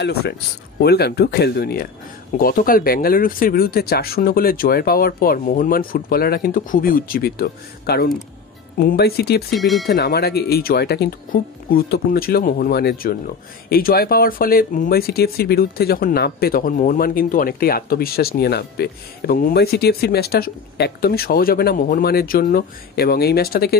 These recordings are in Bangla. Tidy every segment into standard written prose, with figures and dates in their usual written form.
হ্যালো ফ্রেন্ডস, ওয়েলকাম টু খেল দুনিয়া। গতকাল বেঙ্গালুরু এফসির বিরুদ্ধে 4-0 গোলের জয়ের পাওয়ার পর মোহনবাগান ফুটবলাররা কিন্তু খুবই উজ্জীবিত, কারণ মুম্বাই সিটি এফসির বিরুদ্ধে নামার আগে এই জয়টা কিন্তু খুব গুরুত্বপূর্ণ ছিল মোহনবাগানের জন্য। এই জয় পাওয়ার ফলে মুম্বাই সিটি এফসির বিরুদ্ধে যখন নামবে তখন মোহনবাগান কিন্তু অনেকটাই আত্মবিশ্বাস নিয়ে নামবে, এবং মুম্বাই সিটি এফসির ম্যাচটা একদমই সহজ হবে না মোহনবাগানের জন্য, এবং এই ম্যাচটা থেকে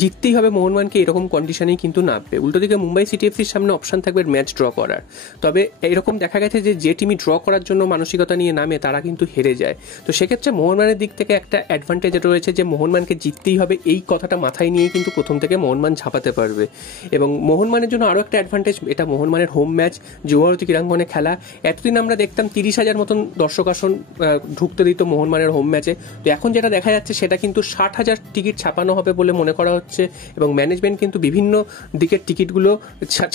জিততেই হবে মোহনবাগানকে, এরকম কন্ডিশনেই কিন্তু নামবে। উল্টো দিকে মুম্বাই সিটি এফসির সামনে অপশন থাকবে ম্যাচ ড্র করার। তবে এরকম দেখা গেছে যে টিমই ড্র করার জন্য মানসিকতা নিয়ে নামে তারা কিন্তু হেরে যায়। তো সেক্ষেত্রে মোহনবাগানের দিক থেকে একটা অ্যাডভান্টেজ রয়েছে যে মোহনবাগানকে জিততেই হবে, এই কথাটা মাথায় নিয়ে কিন্তু প্রথম থেকে মোহনবাগান ঝাঁপাতে পারবে। এবং মোহনবাগানের জন্য আরও একটা অ্যাডভান্টেজ, এটা মোহনবাগানের হোম ম্যাচ, যুবভারতী ক্রীড়াঙ্গনে খেলা। এতদিন আমরা দেখতাম 30,000 মতন দর্শক আসন ঢুকতে দিত মোহনবাগানের হোম ম্যাচে, তো এখন যেটা দেখা যাচ্ছে সেটা কিন্তু 60,000 টিকিট ছাপানো হবে বলে মনে করা হচ্ছে, এবং ম্যানেজমেন্ট কিন্তু বিভিন্ন দিকের টিকিটগুলো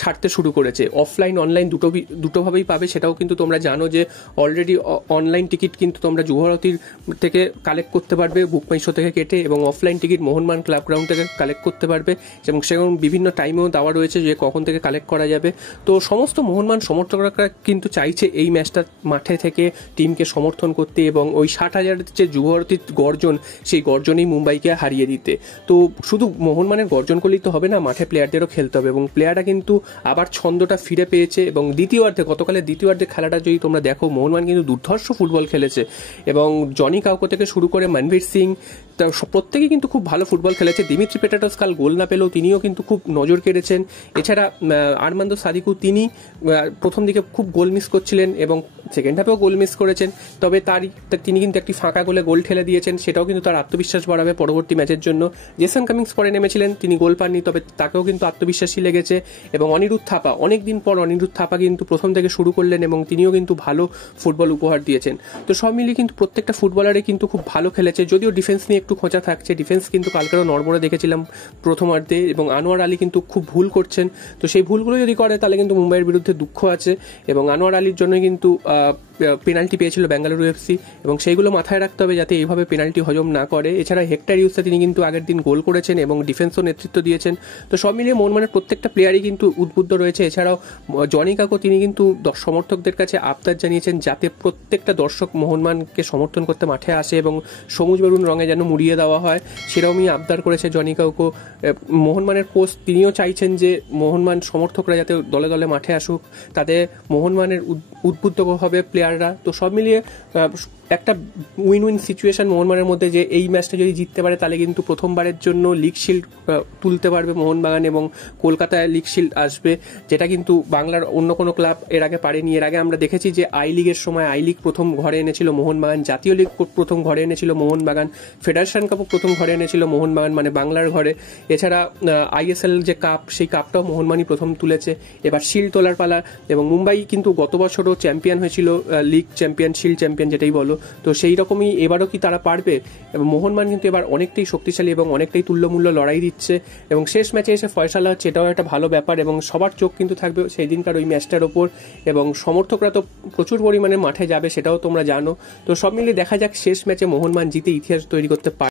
ছাড়তে শুরু করেছে। অফলাইন অনলাইন দুটোভাবেই পাবে, সেটাও কিন্তু তোমরা জানো যে অলরেডি অনলাইন টিকিট কিন্তু তোমরা যুবভারতীর থেকে কালেক্ট করতে পারবে বুক মাই শো থেকে কেটে, এবং offline ticket Mohun Bagan club ground থেকে কালেক্ট করতে পারবে, এবং সেরকম বিভিন্ন টাইমেও দেওয়া রয়েছে যে কখন থেকে কালেক্ট করা যাবে। তো সমস্ত মোহনবাগান সমর্থকরা কিন্তু চাইছে এই ম্যাচটা মাঠে থেকে টিমকে সমর্থন করতে, এবং ওই 60,000 যে যুবভারতীর গর্জন, সেই গর্জনেই মুম্বাইকে হারিয়ে দিতে। তো শুধু মোহনবাগানের গর্জন করলেই তো হবে না, মাঠে প্লেয়ারদেরও খেলতে হবে, এবং প্লেয়াররা কিন্তু আবার ছন্দটা ফিরে পেয়েছে। এবং গতকালের দ্বিতীয়ার্ধে খেলাটা যদি তোমরা দেখো, মোহনবাগান কিন্তু দুর্ধর্ষ ফুটবল খেলেছে, এবং জনি কাউকো থেকে শুরু করে মনবীর সিং প্রত্যেকেই কিন্তু খুব ভালো ফুটবল খেলেছে। দিমিত্রি পেটাটোস কাল গোল না পেলেও তিনিও কিন্তু খুব নজর কেড়েছেন। এছাড়া আরমান্দো সাদিকু, তিনি প্রথম দিকে খুব গোল মিস করছিলেন এবং সেকেন্ড হাফেও গোল মিস করেছেন, তবে তিনি কিন্তু একটি ফাঁকা গোলে গোল ঠেলে দিয়েছেন, সেটাও কিন্তু তার আত্মবিশ্বাস বাড়াবে পরবর্তী ম্যাচের জন্য। জেসন কামিংস পরে নেমেছিলেন, তিনি গোল পাননি, তবে তাকেও কিন্তু আত্মবিশ্বাসী লেগেছে। এবং অনিরুদ্ধ থাপা, অনেকদিন পর অনিরুদ্ধ থাপা কিন্তু প্রথম থেকে শুরু করলেন, এবং তিনিও কিন্তু ভালো ফুটবল উপহার দিয়েছেন। তো সব মিলিয়ে কিন্তু প্রত্যেকটা ফুটবলারে কিন্তু খুব ভালো খেলেছে, যদিও ডিফেন্স নিয়ে একটু খোঁচা থাকছে। ডিফেন্স কিন্তু কালকেরও নড়বড়ে দেখেছিলাম প্রথমার্ধে, এবং আনোয়ার আলী কিন্তু খুব ভুল করছেন। তো সেই ভুলগুলো যদি করে তাহলে কিন্তু মুম্বাইয়ের বিরুদ্ধে দুঃখ আছে, এবং আনোয়ার আলীর জন্য কিন্তু পেনাল্টি পেয়েছিল বেঙ্গালুরু এফসি, এবং সেইগুলো মাথায় রাখতে হবে যাতে এইভাবে পেনাল্টি হজম না করে। এছাড়া হেক্টর ইউসা, তিনি কিন্তু আগের দিন গোল করেছেন এবং ডিফেন্সও নেতৃত্ব দিয়েছেন। তো সব মিলিয়ে মোহনবাগানের প্রত্যেকটা প্লেয়ারই কিন্তু উদ্বুদ্ধ রয়েছে। এছাড়াও জনি কাউকো, তিনি কিন্তু সমর্থকদের কাছে আবদার জানিয়েছেন যাতে প্রত্যেকটা দর্শক মোহনবাগানকে সমর্থন করতে মাঠে আসে, এবং সবুজ মেরুন রঙে যেন মুড়িয়ে দেওয়া হয়, সেরকমই আবদার করেছে জনি কাউকো। মোহনবাগানের কোচ, তিনিও চাইছেন যে মোহনবাগান সমর্থকরা যাতে দলে দলে মাঠে আসুক, তাতে মোহনবাগানের উদ্বুদ্ধ হবে প্লেয়াররা। তো সব মিলিয়ে একটা উইন উইন সিচুয়েশন মোহনবাগানের মধ্যে, যে এই ম্যাচটা যদি জিততে পারে তাহলে কিন্তু প্রথমবারের জন্য লিগ শিল্ড তুলতে পারবে মোহনবাগান, এবং কলকাতায় লিগ শিল্ড আসবে, যেটা কিন্তু বাংলার অন্য কোনো ক্লাব এর আগে পারেনি। এর আগে আমরা দেখেছি যে আই লিগের সময় আই লিগ প্রথম ঘরে এনেছিল মোহনবাগান, জাতীয় লিগ প্রথম ঘরে এনেছিল মোহনবাগান, ফেডারেশন কাপও প্রথম ঘরে এনেছিল মোহনবাগান, মানে বাংলার ঘরে। এছাড়া আইএসএল যে কাপ, সেই কাপটাও মোহনবাগানই প্রথম তুলেছে। এবার শিল্ড তোলার পালা, এবং মুম্বাই কিন্তু গত বছরও চ্যাম্পিয়ন হয়েছিল, লিগ চ্যাম্পিয়ন, শিল্ড চ্যাম্পিয়ন যেটাই বলো। তো সেই রকমই এবারও কি তারা পারবে? এবং মোহনবাগান কিন্তু এবার অনেকটাই শক্তিশালী এবং অনেকটাই তুল্যমূল্য লড়াই দিচ্ছে, এবং শেষ ম্যাচে এসে ফয়সালা হচ্ছে, এটাও একটা ভালো ব্যাপার। এবং সবার চোখ কিন্তু থাকবে সেই দিনকার ওই ম্যাচটার ওপর, এবং সমর্থকরা তো প্রচুর পরিমাণে মাঠে যাবে, সেটাও তোমরা জানো। তো সব মিলিয়ে দেখা যাক শেষ ম্যাচে মোহনবাগান জিতে ইতিহাস তৈরি করতে পারে।